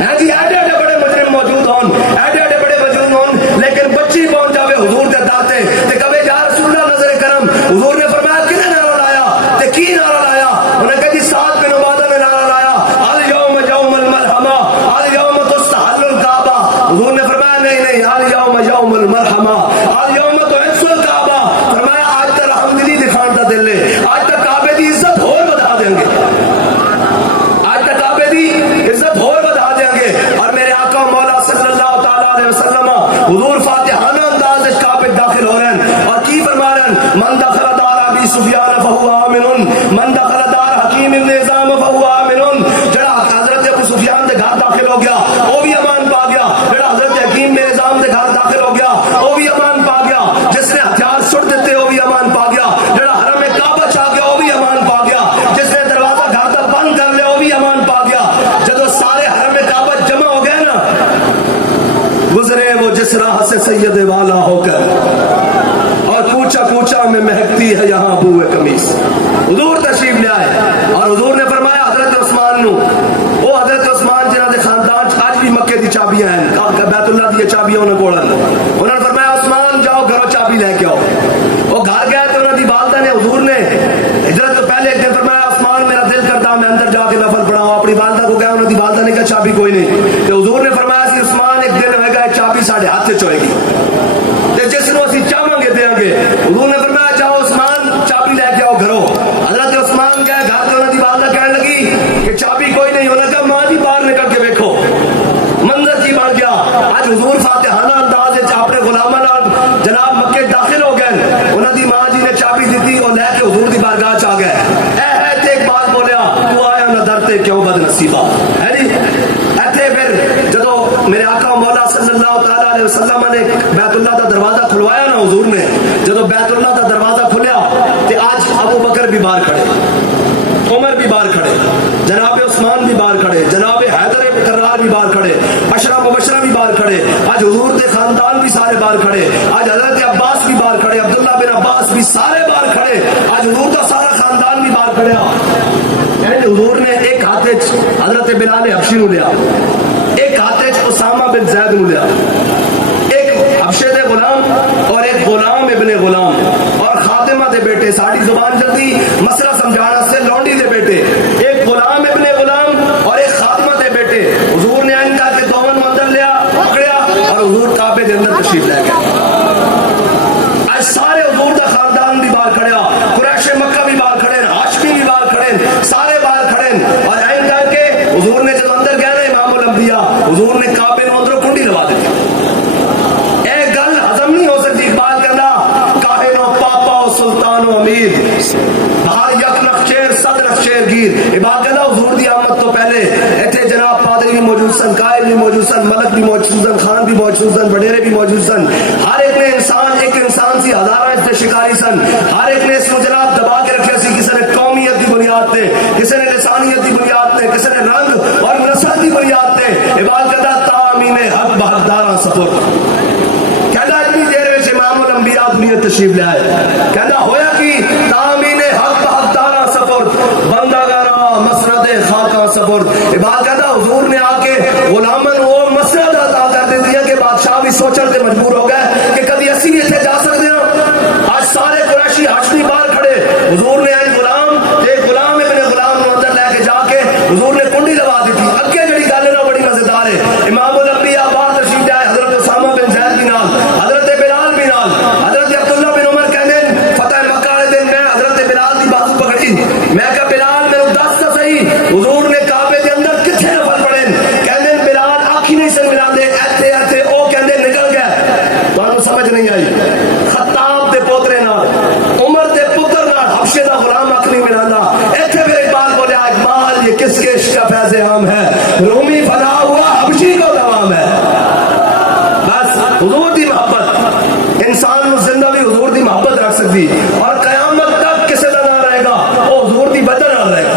ہے جی ایڈے ایڈے بڑے مجرم موجود ہون ایڈے ایڈے بڑے مجرم ہون لیکن بچی پہنچ جاوے حضور دے داتے تے کبے یا رسول اللہ نظر کرم حضور نے فرمایا کنے نعرہ لایا تے کی نعرہ لایا انہوں نے کہا جی سعد بن عبادہ نے نعرہ لایا الیوم یوم الملحمہ الیوم تستحل الکعبہ حضور نے فرمایا نہیں الیوم یوم الملحمہ الیوم تحس الکعبہ فرمایا آج تک رحم دلی دکھان دا دل ہے آج تک کعبے دی عزت اور بڑھا دیں گے آج تک کعبے دی عزت اور بڑھا دیں گے اور میرے آقا مولا صلی اللہ تعالی علیہ وسلم حضور فاتحانہ انداز اس کعبے داخل ہو رہے ہیں اور کی فرما رہے ہیں من دخل دار ابی سفیان فهو آمن من دخل دار حکیم ابن نظام فهو آمن جڑا حضرت ابو سفیان دے گھر داخل ہو گیا وہ بھی امان پا گیا جڑا حضرت حکیم بن نظام دے گھر داخل ہو گیا وہ بھی امان پا گیا جس نے ہتھیار سٹ دیتے وہ بھی امان پا گیا جڑا حرم کعبہ چا گیا وہ بھی امان پا گیا جس نے دروازہ گھر کا بند کر لیا وہ بھی امان پا گیا جب سارے حرم کعبہ جمع ہو گئے نا گزرے وہ جس راہ سے سید والا ہو کر اور کوچا کوچا میں مہکتی ہے یہاں بوئے قمیص حضور تشریف لے آئے اور حضور نے فرمایا حضرت عثمان نو وہ حضرت عثمان جنہاں دے خاندان آج بھی مکے دی چابیاں ہیں بیت اللہ دی چابیاں انہیں کولن انہوں نے فرمایا عثمان جاؤ گھروں چابی لے کے آؤ وہ گھر گیا تو انہوں دی والدہ نے حضور نے ہجرت تو پہلے ایک دن فرمایا عثمان میرا دل کرتا میں اندر جا کے نفل پڑھاؤں اپنی والدہ کو گیا انہوں دی والدہ نے کہا چابی کوئی نہیں تو حضور نے فرمایا سی عثمان ایک دن ہوئے گا ایک چابی ساڑھے ہاتھ سے چوئے گی جس کو اسی چاہاں گے دیں گے حضور نے فرمایا جاؤ عثمان چابی لے کے آؤ گھروں حضرت عثمان گئے گھر کے انہوں دی والدہ کہنے لگی کہ چابی کوئی نہیں انہوں نے کہا ماں جی باہر نکل کے دیکھو منظر کی بن گیا آج حضور فاتحانہ انداز اپنے غلامہ جناب مکے داخل ہو گئے انہوں دی ماں جی نے چابی دیتی اور لے کے حضور دی بارگاہ چاہ گئے اے تے ایک بات بولیا تو آیا نہ درتے کیوں بد نصیبہ ہے جی ایتھے پھر جدو میرے آقا مولا صلی اللہ تعالی علیہ وسلم نے بیت اللہ کا دروازہ کھلوایا نا حضور نے جدو بیت اللہ کا دروازہ کھلیا تے آج ابو بکر بھی باہر کھڑے عمر بھی باہر کھڑے جناب عثمان بھی باہر کھڑے جناب حیدر کرار بھی باہر کھڑے عشرہ مبشرہ بھی باہر کھڑے آج حضور کے خاندان بھی سارے باہر کھڑے آج حضرت عباس بھی باہر کھڑے عبداللہ بن عباس بھی سارے باہر کھڑے آج حضور کا سارا خاندان بھی باہر کھڑے یعنی حضور نے ایک ہاتھ حضرت بلال حبشی نو لیا ایک ہاتھ اسامہ بن زید نو لیا ایک حبشے دے غلام اور ایک غلام ابن غلام اور خاتمہ دے بیٹے ساڑی زبان جلدی مسئلہ سمجھانا سے لونڈی دے بیٹے ایک غلام ابن غلام اور ایک خاتمہ دے بیٹے حضور نے ان کا کہ دومن مندر لیا پکڑیا اور حضور کعبے دے اندر تشریف لے گیا آج سارے حضور دا خاندان بھی باہر کھڑیا قریش مکہ بھی باہر کھڑے ہاشمی بھی باہر کھڑے سارے باہر کھڑے اور این کر کے حضور نے جب اندر گیا نا امام الانبیاء حضور نے کعبے میں اندروں کنڈی لگا دی اے گل ہضم نہیں ہو سکتی اقبال کہنا کاہن و پاپا و سلطان و امیر باہر یک نقشیر صد نقشیر گیر اقبال کہنا حضور دی آمد تو پہلے ایتھے جناب پادری بھی موجود سن قائد بھی موجود سن ملک بھی موجود سن خان بھی موجود سن بڑیرے بھی موجود سن ہر ایک نے انسان ایک انسان سی ہزارہ اتنے شکاری سن ہر ایک نے اس کو جناب دبا کے رکھے سی کسی نے قومیت کی بنیاد تے کسی نے لسانیت کی بنیاد تے کسی نے رنگ اور نسل کی بنیاد تے اقبال کہتا تامین حق بحقدارہ سفر کہتا اتنی دیر میں امام الانبیاء دنیا تشریف لے آئے کہتا ہویا کی تامین حق بحقدارہ سفر بندگارہ مسرد خاکہ سفر اقبال کہتا حضور نے آ کے غلامن وہ مسرد عطا کر دے دیا کہ بادشاہ بھی سوچن سے مجبور ہو گئے کہ کبھی اسی اتنے جا سکتے ہیں آج سارے قریشی ہاشمی باہر کھڑے حضور نے آئی غلام ایک غلام ابن غلام کو اندر لے کے جا کے حضور نے کنڈی لگا دی تھی اگے جڑی گل ہے نا بڑی مزیدار ہے امام الانبیاء باہر تشریف لائے حضرت اسامہ بن زید بھی نال حضرت بلال بھی نال حضرت عبداللہ بن عمر کہنے فتح مکہ والے دن میں حضرت بلال دی بازو پکڑی میں کہا بلال میرے دس تو صحیح حضور نے کعبے کے اندر کتنے نفل پڑے کہنے بلال آنکھی نہیں سے ملا دے ایتھے ایتھے او کہنے نکل گئے تو سمجھ نہیں آئی خطاب دے پوترے نال عمر دے پتر نال حبشے دا غلام آنکھ نہیں ملانا ایتھے پھر اقبال بولیا اقبال یہ کس کے عشق کا فیض عام ہے رومی فنا ہوا حبشی کو دوام ہے بس حضور دی محبت انسان نو زندہ بھی حضور دی محبت رکھ سکتی اور قیامت تک کسے دا نہ رہے گا وہ حضور دی وجہ نہ رہے گا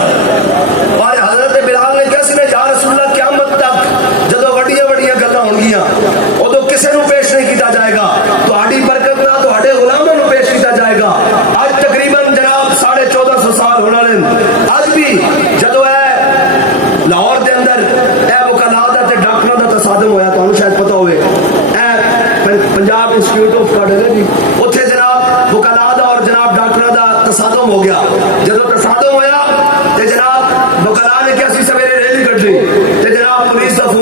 اور حضرت بلال نے کس نے یا رسول اللہ قیامت تک جدو وڈیاں وڈیاں گلاں ہون گیاں ادو کسے نو پیش نہیں کیتا جائے گا تہاڈی برکت نال تہاڈے غلاماں نو پیش کیتا جائے گا اج تقریباً جناب 1450 سال ہونے والے اج بھی جدو ہے لاہور دے اندر اے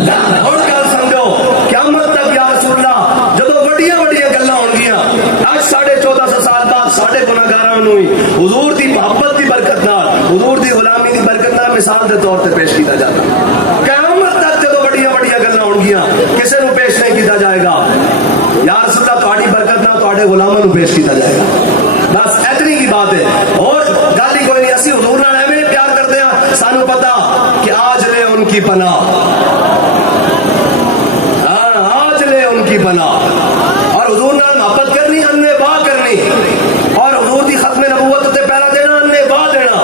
اور گل سمجھو قیامت تک یا رسول اللہ جدو وڈیاں وڈیاں گلاں ہونگیاں اج 1450 سال بعد ساڈے گناہگاراں نوں حضور دی محبت دی برکت نال حضور دی غلامی دی برکت نال مثال دے طور تے پیش کیتا جاتا قیامت تک جدو وڈیاں وڈیاں گلاں ہونگیاں کسے نوں پیش نہیں کیتا جائے گا یا رسول اللہ تہاڈی برکت نال تہاڈے غلاماں نوں پیش کیتا جائے گا بس اتنی کی بات ہے اور گل ہی کوئی نہیں اسی حضور نال ایویں پیار کرتے ہیں سانوں پتہ کہ آج لے ان کی پناہ آج لے ان کی پناہ اور حضور نال محبت کرنی انے واہ کرنی اور حضور دی ختم نبوت تے پہلا دینا انے واہ دینا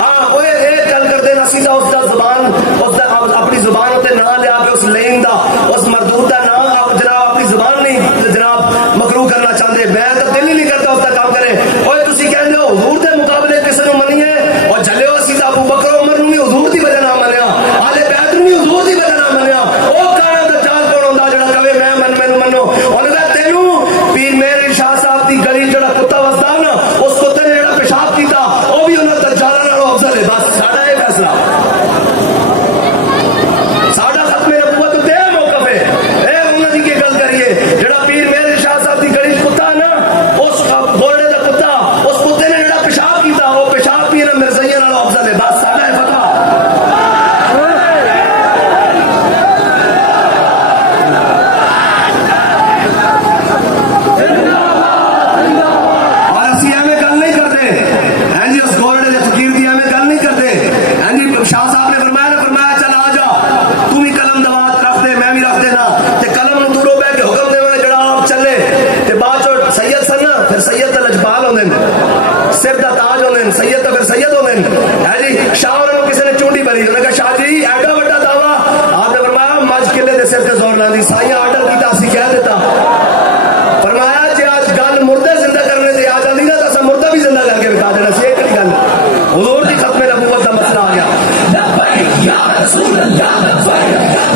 ہاں اوے ایک گل کر دینا سیدھا اس دا زبان اس دا اپنی زبان تے نہ لیا کے اس لین دا اس مردود دا نام آپ جناب اپنی زبان نہیں جناب مکروہ کرنا چاہتے میں تو دل ہی نہیں کرتا اس کا کام کرے اوے تسی کہندے ہو حضور دے مقابلے کسے نوں منیے اور جھلیو سیدھا ابو بکر عمر نوں بھی حضور دی وجہ نال منیا آل بیت نوں بھی حضور دی وجہ نال منیا او کانا تے چال کون ہوندا جڑا کہے میں مینوں منو انہاں دا تینوں پیر میر شاہ صاحب دی گلی جڑا کتا وسدا نا اس کتے نے جڑا پیشاب کیتا او بھی انہاں دجالاں نالوں افضل ہے بس ساڈا اے فیصلہ ساڈا ختم نبوت تے موقف ہے اے انہاں دی کی گل کریے جڑا پیر میر شاہ صاحب دی گلی کتا نا اس گولڑے دا کتا اس کتے نے جڑا پیشاب کیتا او پیشاب بھی انہاں مرزائیاں نالوں افضل ہے بس ساڈا اے فتویٰ شاہ صاحب نے فرمایا چل آ جا تم ہی قلم دوات رکھ دے میں بھی رکھ دینا تے قلم نو دوروں بیٹھ کے حکم دے جڑا آپ چلے تے بعد چ سید سن نا پھر سید تے لجپال ہوندے نے سر دا تاج ہوندے نے سید تے پھر سید ہوندے نے ہے جی شاہ اور کسی نے چونڈی بھری انہوں نے کہا شاہ جی ایڈا بڑا دعویٰ آپ نے فرمایا مجھ قلعے دے سر تے زور لاندی سائیاں آرڈر کیتا اسی کہہ دیتا فرمایا جی آج گل مردے زندہ کرنے تے آ جاندی نا تے اساں مردہ بھی زندہ کر کے بتا دینا سی ایک گل حضور دی ختم نبوت دا مسئلہ آ گیا یا رسول اللہ لبیک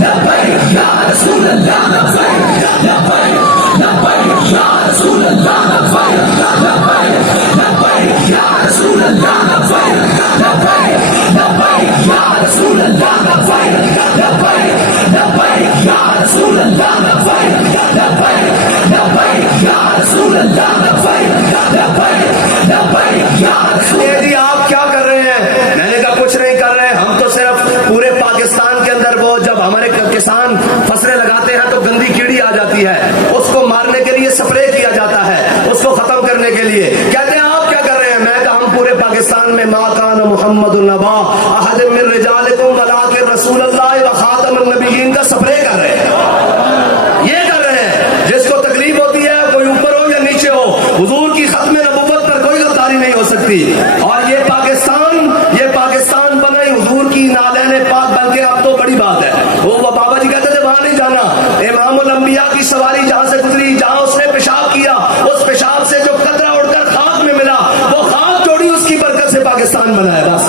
لبیک یا رسول اللہ لبیک لبیک لبیک یا رسول اللہ لبیک لبیک لبیک یا رسول اللہ لبیک لبیک لبیک یا رسول اللہ لبیک لبیک لبیک یا رسول اللہ لبیک لبیک لبیک یا رسول اللہ لبیک لبیک لبیک یا رسول جی آپ کیا کر رہے ہیں میں نے کہا کچھ نہیں کر رہے ہم تو صرف پورے پاکستان کے اندر وہ جب ہمارے کسان فصلیں لگاتے ہیں تو گندی کیڑی آ جاتی ہے اس کو مارنے کے لیے سپرے کیا جاتا ہے اس کو ختم کرنے کے لیے کہتے ہیں آپ کیا کر رہے ہیں میں کہا ہم پورے پاکستان میں ما کان محمد النبا احد من رجالکم ولکن رسول اللہ و خاتم النبیین کا سپرے کر رہے ہیں یہ کر رہے ہیں جس کو تکلیف ہوتی ہے کوئی اوپر ہو یا نیچے ہو حضور کی ختم نبوت پر کوئی غداری نہیں ہو سکتی اور یہ پاکستان بنا ہی حضور کی نالین پاک بن کے اب تو بڑی بات ہے وہ بابا جی کہتے تھے وہاں نہیں جانا امام الانبیاء کی سواری جہاں سے گزری جہاں اس نے پیشاب کیا اس پیشاب سے جو قطرہ اڑ کر خاک میں ملا وہ خاک جوڑی اس کی برکت سے پاکستان بنا ہے بس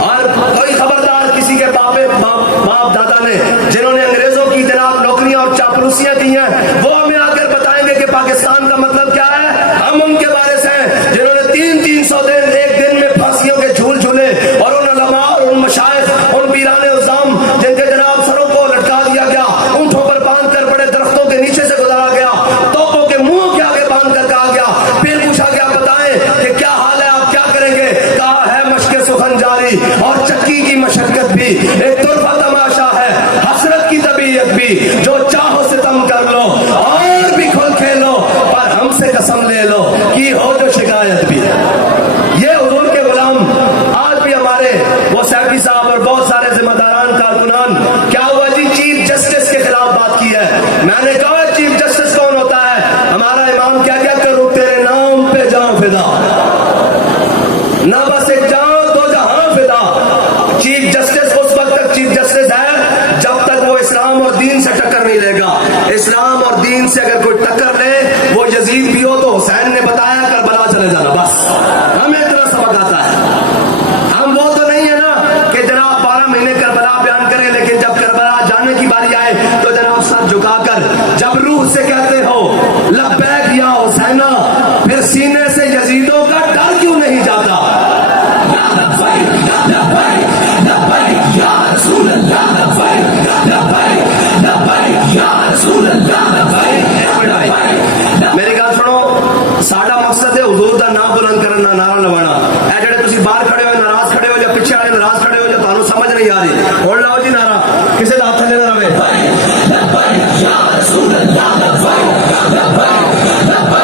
اور کوئی خبردار کسی کے باپ دادا نے جنہوں نے انگریزوں کی جناب نوکریاں اور چاپلوسیاں کی ہیں وہ ہمیں آ کر بتائیں گے کہ پاکستان کا مطلب کیا ہے ہم ان کے بارے سے ہیں جنہوں نے 300 دن ایک دن میں پھانسیوں کے جھول جھولے اور ان علماء اور ان مشائخ ان پیران عظام جن کے جناب سروں کو لٹکا دیا گیا اونٹوں پر باندھ کر بڑے درختوں کے نیچے سے گزارا گیا توپوں کے منہوں کے آگے باندھ کر کہا گیا پھر پوچھا گیا بتائیں کہ کیا حال ہے آپ کیا کریں گے کہا ہے مشق سخن جاری اور چکی کی مشقت بھی ایک طرفہ تماشا ہے حسرت کی طبیعت بھی جو چاہو ستم کر لو اور بھی کھل کھیلو پر ہم سے قسم لے لو کہ ہو جو شکایت بھی یہ حضور کے غلام آج بھی ہمارے وہ سیفی صاحب اور بہت سارے ذمہ داران کارکنان کیا ہوا جی چیف جسٹس کے خلاف بات کی ہے میں نے کہا چیف جسٹس کون ہوتا ہے ہمارا امام کیا کیا کروں تیرے نام پہ جاؤں فدا نہ بس ایک جاؤں دو جہاں فدا چیف جسٹس اس وقت تک چیف جسٹس ہے جب تک وہ اسلام اور دین سے ٹکر نہیں لے گا اسلام اور دین سے اگر کوئی ٹکر لے وہ یزید بھی ہو تو حسین نے بتایا کربلا چلے جانا بس ہمیں اتنا سبق آتا ہے ہم وہ تو نہیں ہے نا کہ جناب 12 مہینے کربلا بیان کریں لیکن جب کربلا جانے کی باری آئے تو جناب سر جھکا کر جب روح سے کہتے ہو لبیک یا حسینہ پھر سینے سے یزیدوں کا ڈر کیوں نہیں جاتا لبیک لبیک لبیک یا نہیں آ رہی. ہون لاؤ جی نعرہ, کسے دا ہاتھ تھلے نہ رہے. لبیک یا رسول اللہ لبیک لبیک لبیک